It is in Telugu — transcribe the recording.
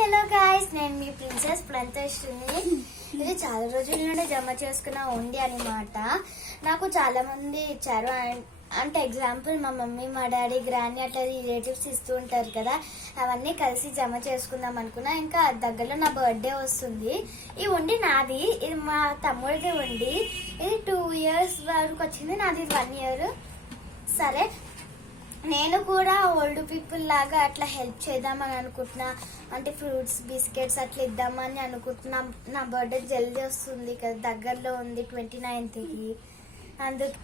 హలో గాయ్స్, నేను మీ ప్రిన్సెస్ ప్లంతేశ్వరిని. ఇది చాలా రోజుల నుండి జమ చేసుకున్న ఉండి అనమాట. నాకు చాలా మంది ఇచ్చారు. అంటే ఎగ్జాంపుల్ మా మమ్మీ, మా డాడీ, గ్రాండ్ అట్లా రిలేటివ్స్ ఇస్తూ ఉంటారు కదా, అవన్నీ కలిసి జమ చేసుకుందాం అనుకున్నా. ఇంకా దగ్గరలో నా బర్త్డే వస్తుంది. ఈ ఉండి నాది, ఇది మా తమ్ముడిది ఉండి. ఇది 2 years వరకు వచ్చింది, నాది 1 year. సరే, నేను కూడా ఓల్డ్ పీపుల్ లాగా అట్లా హెల్ప్ చేద్దామని అనుకుంటున్నా. అంటే ఫ్రూట్స్, బిస్కెట్స్ అట్లా ఇద్దామని అనుకుంటున్నా. నా బర్త్డే జల్దీ వస్తుంది కదా, దగ్గరలో ఉంది 29th. అందుకు